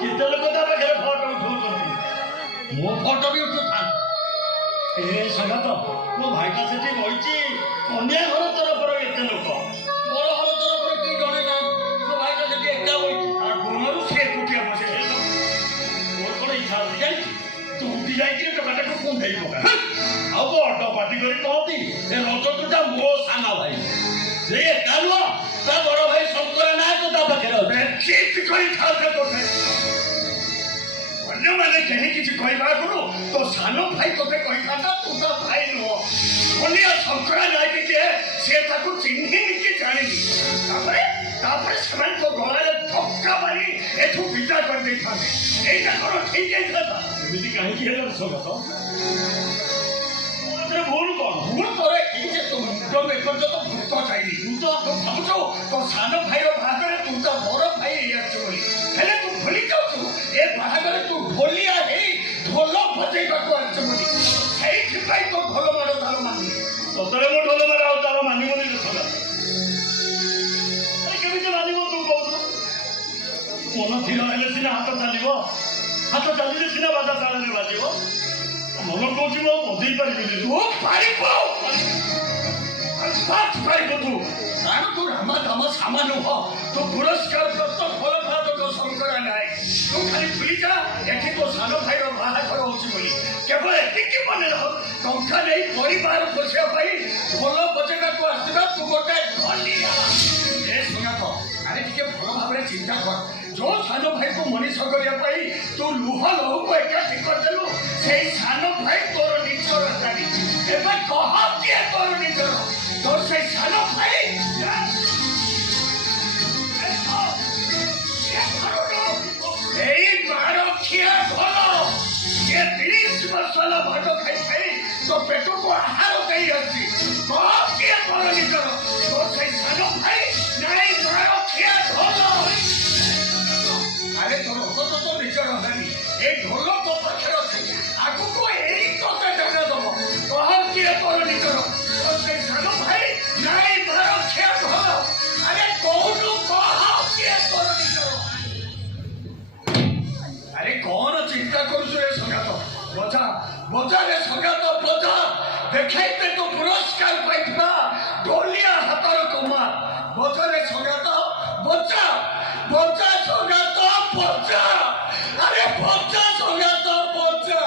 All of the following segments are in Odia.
କେତେ ଲୋକ ତା ପାଖରେ ଫଟୋ ଉଠଉଛନ୍ତି। ମୋ ଫଟୋ ବି ଉଠୁଥାନ୍ତି। ଏ ସଙ୍ଗାତ ମୋ ଭାଇଟା ସେଠି ରହିଛି। କନ୍ୟା ଘର ତରଫର ଏତେ ଲୋକ, ବର ଘର ତରଫର କେହି ଜଣେ ନା। ମୋ ଭାଇଟା ସେଠି ଏକା ବଇଛି। ଆଉ ଗୁଣରୁ ସେ ଏକୁଟିଆ ବସେ। ମୋର କ'ଣ ଇଚ୍ଛା ଅଛି ଜାଣିଛି, ତୁମତି ଯାଇକି ଟୋକାଟାକୁ କୁଣ୍ଢେଇ ପକା। ଆଉ ବଡ ପାଟି କରି କହନ୍ତି ଏ ରଜତଟା ମୋ ସାନ ଭାଇ। ସେ ଏକା ନୁହଁ, ତା ବଡ ଭାଇ ଶଙ୍କର ନାୟକ ତା ପାଖରେ ଅଛି। ଅନ୍ୟମାନେ କେହି କିଛି କହିବା ଆଗରୁ ତୋ ସାନ ଭାଇ ତୋତେ କହିଥାନ୍ତା ତୁ ତା ଭାଇ ନୁହଁ। ଅନ୍ୟ ଶଙ୍କରା ନାୟକ କିଏ ସେ ତାକୁ ଚିହ୍ନିନି କି ଜାଣିନି। ତାପରେ ସେମାନେ ତୋ ଗଳାରେ ଧକ୍କା ମାରି ଏଠୁ ବିଦା କରିଦେଇଥାନ୍ତେ। ଏଇଟା କ'ଣ ଠିକ ହେଇଥାନ୍ତା? ଏମିତି କାହିଁକି ହେଲା ସଙ୍ଗତ? ଭୁଲ କ'ଣ? ଭୁଲ ତୋର ଏଇ ଯେ ତୋ ମୁଣ୍ଡରୁ ଏପର୍ଯ୍ୟନ୍ତ ଭୂତ ଯାଇନି। ତୁ ଭାବୁଛୁ ତୋ ସାନ ଭାଇର ବାହାଘରେ ତୁ ତା ବଡ ଭାଇ ହେଇଆଛୁ ବୋଲି। ହେଲେ ତୁ ଭୁଲି ଯାଉଛୁ ଏ ବାହାଘରେ ତୁ ଢୋଲିଆ ହେଇ ଢୋଲ ବଜେଇବାକୁ ଆସିଛୁ ବୋଲି। ସେଇଥିପାଇଁ ତୋ ଢୋଲ ମାଡ଼ ତାର ମାନି। ସତରେ ମୋ ଢୋଲ ମାଡ଼ ଆଉ ତାର ମାନିବନି ରେ ସଙ୍ଗା। କେମିତି ମାନିବ ତୁ କହୁଛୁ? ମନ ଥିର ହେଲେ ସିନା ହାତ ଚାଲିବ। ହାତ ଚାଲିଲେ ସିନା ବାଜା ତାଳରେ ବାଜିବ। ମନ କହୁଛି ମୁଁ ବଜେଇ ପାରିବିନି। ତୁ ପାରିବୁ ତୁ। କାରଣ ତୁ ରାମା ଦାମ ସାମା ନୁହଁ। ତୁ ପୁରସ୍କାର ପ୍ରାପ୍ତ ଫଳ ଭାତକ ଶଙ୍କରା ନାୟକ। ତୁ ଖାଲି ଭୁଲି ଯା ଏଠି ତୋ ସାନ ଭାଇର ବାହାଘର ହଉଛି ବୋଲି। କେବଳ ଏତିକି ମନେ ରହ, ଟଙ୍କା ନେଇ ପରିବାର ପୋଷିବା ପାଇଁ ଭଲ ବଜେଇବାକୁ ଆସିଥିବା ତୁ ଗୋଟେ ଢୋଲିଆ। ଏ ଶୁଣାଥ, ଆରେ ଟିକେ ଭଲ ଭାବରେ ଚିନ୍ତା କର। ଯୋଉ ସାନ ଭାଇକୁ ମଣିଷ କରିବା ପାଇଁ ତୁ ଲୁହ ଲହୁକୁ ଏକାଠି କରିଦେଲୁ, ସେଇ ସାନ ଭାଇ ତୋର ନିଜର ଜାଣି। ଏବେ କହ କିଏ ତୋର ନିଜର? ତୋର ସେଇ ସାନ ଭାଇ। ଏଇ ମାରଖିଆ ଭଲ ଏ 30 ବର୍ଷ ହେଲା ଭାତ ଖାଇ ଖାଇ ତୋ ପେଟକୁ ଆହାର ଦେଇ ଅଛି। କହ କିଏ ତୋର ନିଜର? ତୋର ସେଇ ସାନ ଭାଇ ନାଇଁ ମାରଖିଆ ଭଲ। ଆରେ ତୋର ଅଗତ ତ ନିଜର ହେଲାନି। ଏ ଢୋଲ ତୋ ପାଖରେ ଅଛି, ଆଗକୁ ଏଇ ତୋତେ ଜାଗା ଦବ। କହ କିଏ ତୋର ନିଜର? ତୋର ସେଇ ସାନ ଭାଇ ନାଇଁ ମାରଖିଆ ଭଲ। ଆରେ କହୁନୁ କହ କିଏ ତୋର ନିଜର? ଆରେ କ'ଣ ଚିନ୍ତା କରୁଛୁ ରେ ସଙ୍ଗାତ? ବଜା ରେ ସଙ୍ଗାତ ବଜା। ଦେଖେଇତେ ତୁ ପୁରସ୍କାର ପାଇଥିବା ଢୋଲିଆ ହାତର କମା। ବଜା ରେ ସଙ୍ଗାତ ବଜା। ବଜା ସଙ୍ଗାତ ବଜା। ଆରେ ବଜା ସଙ୍ଗାତ ବଜା।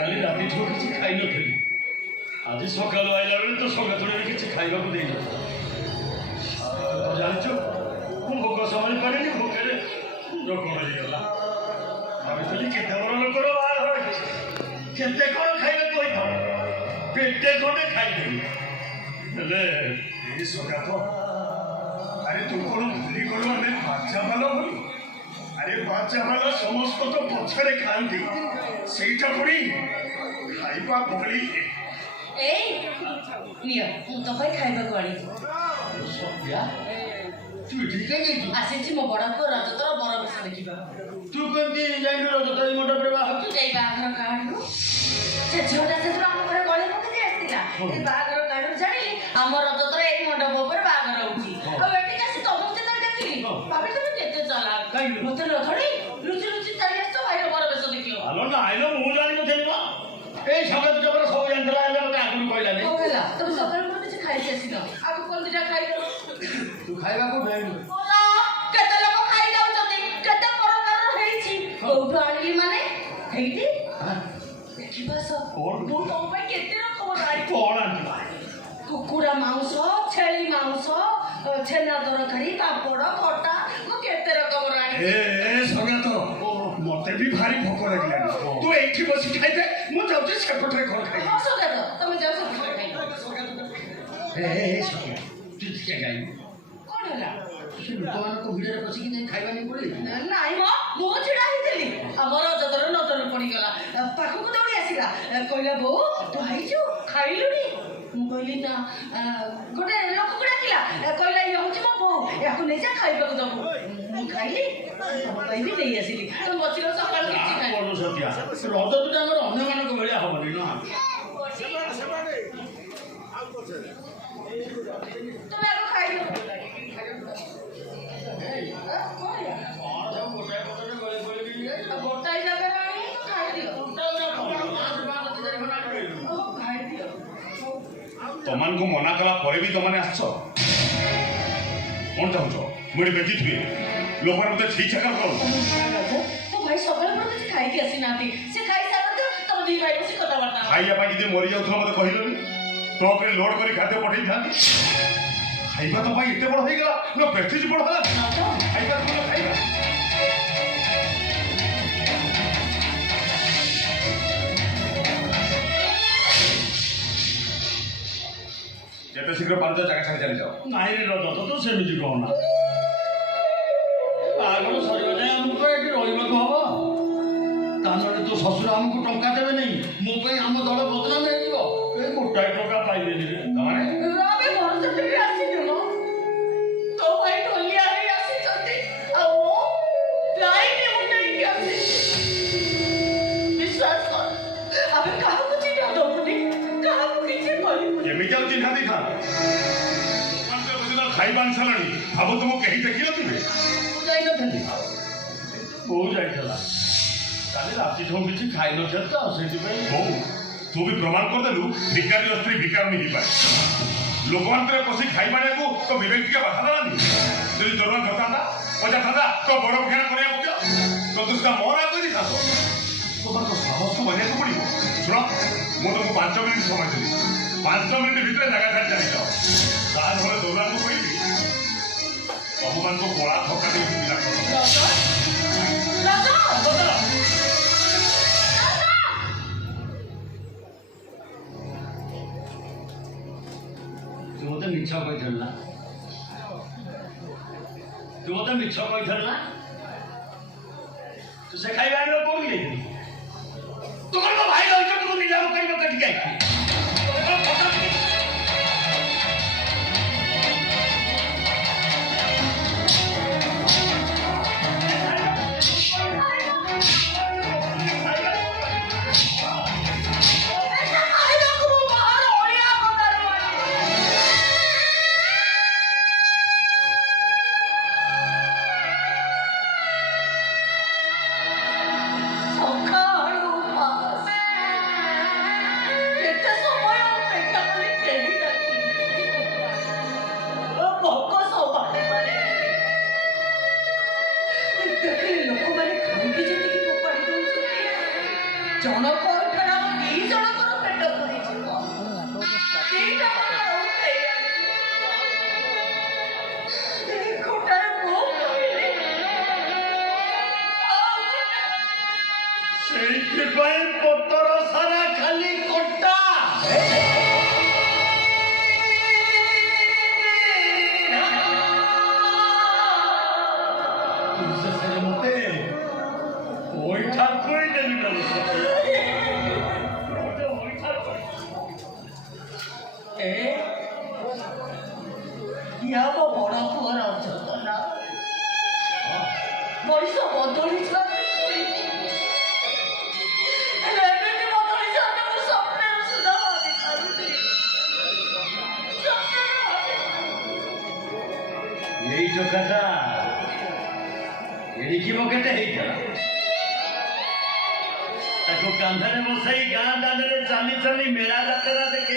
କାଲି ରାତିଠୁ କିଛି ଖାଇନଥିଲି। ଆଜି ସକାଳୁ ଆଇଲା ବେଳେ ତ ସଙ୍ଗାତୁଣୀରେ କିଛି ଖାଇବାକୁ ଦେଇନଥିଲା। ଜାଣିଛୁ ମୁଁ ଭୋକ ସମ୍ଭାଳି ପାରିନି। ଭୋକରେ ରୋଗ ହେଇଗଲା। ଭାବିଥିଲି କେତେ ବଡ଼ ଲୋକର ବାହାଘର ହେଇଛି, କେତେ କ'ଣ ଖାଇବାକୁ ହୋଇଥାଉ, ପେଟେ ଖଣ୍ଡେ ଖାଇଦେବି। ହେଲେ ଏଇ ସଙ୍ଗାତ, ଆରେ ତୁ କ'ଣ ଭୁଲି ଗଲୁ ଆମେ ବାଚାବାଲ ବୋଲି? ଆରେ ବାଚାବାଲ ସମସ୍ତ ତ ପଛରେ ଖାଆନ୍ତି, ସେଇଟା ପୁଣି ଖାଇବା ଭଳି। ଏଇ ନିଅ, ମୁଁ ତୋ ପାଇଁ ଖାଇବାକୁ ଆଣିଛି। ସନ୍ଧ୍ୟା ତୁ ଠିକ ହେଇଛୁ? ଆସିଛି ମୋ ବଡ଼ ପୁଅ ରଜତର ବର ବେଶ ଦେଖିବା। ତୁ କେମିତି ଯାଇଲୁ ରଜତ ଏଇ ମଣ୍ଡପରେ ବାହାଘର? ଏଇ ବାହାଘର କାର୍ଡରୁ ସେ ଝିଅଟା ସେଥିରୁ ଆମ ଘରେ ଗଳି ପକେଇ ଆସିଥିଲା। ଏଇ ବାହାଘର କାର୍ଡରୁ ଜାଣିଲି ଆମ ରଜତର ଏଇ ମଣ୍ଡପ ଉପରେ ବାହାଘର ହଉଛି। ଆଉ ଏଠିକି ଆସି ତମକୁ ଯେତେବେଳେ ଦେଖିଲି ଭାବିଲି ତମେ କେତେ ଚାଲାକ। ମତେ ନଥଳି ଲୁଚି ଲୁଚି ଚାଲି ଆସିଛ ଭାଇର ବର ବେଶ ଦେଖିବ। ଆଲୋ ନାଇଁଲୋ, ମୁଁ ଜାଣିନଥିଲି। ଏଇ ସକାଳ ଜବର ସବୁ ଜାଣିଥିଲା, ହେଲେ ମତେ ଆଗରୁ କହିଲାନି। କଣ ହେଲା? ତମେ ସକାଳୁ କିଛି ଖାଇକି ଆସିନ ଆଉ କଣ ଦିଟା ଖାଇଦବ ତୁ ଖାଇବାକୁ ଯାଇନୁ କେତେ ଲୋକ ଖାଇ ଯାଉଛନ୍ତି କେତେ ପ୍ରକାରର ହେଇଛି କୋଉଠୁ ଆଣିଲି ମାନେ ହେଇଟି ଦେଖିବା ମୁଁ ତମ ପାଇଁ କେତେ ରକମର ଆଣିଛି କଣ ଆଣିଛୁ କୁକୁଡ଼ା ମାଂସ ଛେଳି ମାଂସ ଛେନା ତରକାରୀ ପାମ୍ପଡ଼ ଖଟା ମୁଁ କେତେ ରକମର ଆଣିଛି ଏ ସଙ୍ଗାତ ମତେ ବି ଭାରି ଭୋକ ଲାଗିଲାଣି ତୁ ଏଇଠି ବସି ଖାଇଦେ ମୁଁ ଯାଉଛି ସେପଟରେ କଣ ଖାଇବି ହଁ ସଗାତ ତମେ ଯାଅ ସେପଟେ ଖାଇବ ତୁ ଟିକେ ଖାଇବୁ କଣ ହେଲା ସେ ଲୋକମାନଙ୍କ ଭିଡ଼ରେ ବସିକି ଯାଇ ଖାଇବା ନେଇ ପଳେଇବୁ ନାଇଁ ମ ମୁଁ ଛିଡ଼ା ହେଇଥିଲି ଆମର ଅଯୋଧର ନଜର ପଡ଼ିଗଲା ପାଖକୁ ଦୌଡ଼ି ଆସିଲା କହିଲା ବୋଉ ତୁ ଖାଇଛୁ ଖାଇଲୁଣି ମୁଁ କହିଲି ନା ଗୋଟେ ଲୋକକୁ ଡାକିଲା କହିଲା ଇଏ ହେଉଛି ମୋ ବୋଉ ୟାକୁ ନେଇଯା ଖାଇବାକୁ ଦବୁ ମୁଁ ଖାଇଲି ତମ ପାଇଁ ବି ନେଇ ଆସିଲି ତମେ ବସିଲ ସକାଳୁ କିଛି ଖାଇ ରଜ ଦୁଟା ଆମର ଅନ୍ୟମାନଙ୍କ ଭଳିଆ ହବନି ନା ତମେ ଆଗ ଖାଇଲ ଗୋଟାଏ ଜାଗାରେ ଆଣି ତ ଖାଇଦିଅ ଖାଇଦିଅ ତମାନଙ୍କୁ ମନା କଲା ପରେ ବି ତମାନେ ଆସିଛ କଣ ଚାହୁଁଛ ମୁଁ ଏଠି ବେଜିଥିବି ଲୋକମାନେ ମତେ ଛି ଛାକର କର ମୋ ଭାଇ ସକାଳେ ପରେ କିଛି ଖାଇକି ଆସିନାହାନ୍ତି ସେ ଖାଇସାରନ୍ତୁ ତମ ଦି ଭାଇ ବସି କଥାବାର୍ତ୍ତା ଖାଇବା ପାଇଁ ଯଦି ମରିଯାଉଥିଲ ମତେ କହିଲନି ଟ୍ରକରେ ଲୋଡ୍ କରି ଖାଦ୍ୟ ପଠେଇଥାନ୍ତି ଖାଇବା ତ ପାଇଁ ଏତେ ବଡ ହେଇଗଲା ନା ପ୍ରେଷ୍ଟିଜ୍ ବଡ ହେଲା ଖାଇବା ତ ଖାଇବା ଯେତେ ଶୀଘ୍ର ପାରୁଛ ଜାଗା ଛାଡ଼ି ଚାଲିଯାଅ ନାଇଁ ରେ ରଜ ତ ସେମିତି କହନା ବାହାଘର ସରିବା ଯାଏ ଆମକୁ ତ ଏଠି ରହିବାକୁ ହବ ତା ନହେଲେ ତୋ ଶ୍ୱଶୁର ଆମକୁ ଟଙ୍କା ଦେବେ ନାହିଁ ମୋ ପାଇଁ ଆମ ଦଳ ବଦନାମ ହେଇଯିବ ଏ ଗୋଟାଏ ଟଙ୍କା ପାଇବେନି ରେ ତାମାନେ ରବି ଭରସା ଟିକେ ଆସିନି ମ ତୋ ଭାଇ ଢୋଲିଆ ହେଇ ଆସିଛନ୍ତି ଆଉ ମୁଁ ଲାଇନି ମୁଣ୍ଡେଇକି ଆସିଛି ବିଶ୍ୱାସ କର ଆମେ କାହାକୁ ଚିହ୍ନ ଦବୁନି କାହାକୁ କିଛି କହିବୁନି କେମିତି ଆଉ ଚିହ୍ନା ଦେଇଥାନ୍ତି ଖାଇବା ଆଣି ସାରିଲାଣି ଭାବୁ ତୁମକୁ କେହି ଦେଖିନଥିବେ ମୁଁ ଯାଇନଥିଲି ବୋଉ ଯାଇଥିଲା କାଲି ରାତିଠୁ କିଛି ଖାଇନଥିଲା ତ ସେଥିପାଇଁ ହଉ ତୁ ବି ପ୍ରମାଣ କରିଦେଲୁ ଭିକାରୀର ସ୍ତ୍ରୀ ଭିକାରୁଣୀ ହେଇପାରେ ଲୋକମାନଙ୍କର ପଶି ଖାଇବାଣିବାକୁ ତ ବିବେକ ଟିକେ ବାଧା ଦେଲାନି ଯଦି ଦରମା ଘଟାନ୍ତା ପଚା ଥାନ୍ତା ତ ବଡ଼ ଭିଆଣ କରିବାକୁ ତ ତୁ ସେଟା ମୋ ନାଁ କହିଦେଇଥାନ୍ତ ତୋର ସାହସକୁ ମାନିବାକୁ ପଡ଼ିବ ଶୁଣ ମୁଁ ତମକୁ 5 ମିନିଟ୍ ସମୟ ଦେବି 5 ମିନିଟ୍ ଭିତରେ ଜାଗା ଛାଡ଼ି ଚାଲିଯାଅ ତା ନହେଲେ ଦୌରାଙ୍କୁ କହିବି ତମମାନଙ୍କୁ କଳା ଧକ୍କା ଦେଇକି ବିନା ତୁ ମୋତେ ମିଛ କହିଥିଲୁ ନା ତୁ ମୋତେ ମିଛ କହିଥିଲୁ ନା ତୁ ସେ ଖାଇବା ଆଣିବାକୁ କୋଉଠି ଯାଇଥିଲୁ ତୁ କ'ଣ ମୋ ଭାଇ ରହିଛ ତୁ ନିଲାମ କରି ମୋତେ ଟିକେ ଜଣକ ଠାରୁ ଆମ 2 ଜଣଙ୍କର ପେଟ ପୁରିଯିବ 2ଟା ଖଟାରେ ମୁଁ କହିଲି ସେଇଥିପାଇଁ ପତର ସାରା ଖାଲି କଟା ଶେଷରେ ମତେ ପଇଠା ଖୁଆଇଦେଲି ନା ମୋ ବଡ଼ ପୁଅର ଅଯୋଜନା ମଣିଷ ବଦଳିଛନ୍ତି ହେଲେ ଏମିତି ବଦଳିଛନ୍ତି ମୁଁ ସ୍ୱପ୍ନରେ ସୁଦ୍ଧା ଭାବିପାରୁନି ଏଇ ଟୋକାଟା ଏଡ଼ିକି ବକେଟେ ହେଇଥିଲା ତାକୁ କାନ୍ଧରେ ବସାଇ ଗାଁ ଦାଣ୍ଡରେ ଚାଲି ଚାଲି ମେଳା ଯାତ୍ରା ଦେଖି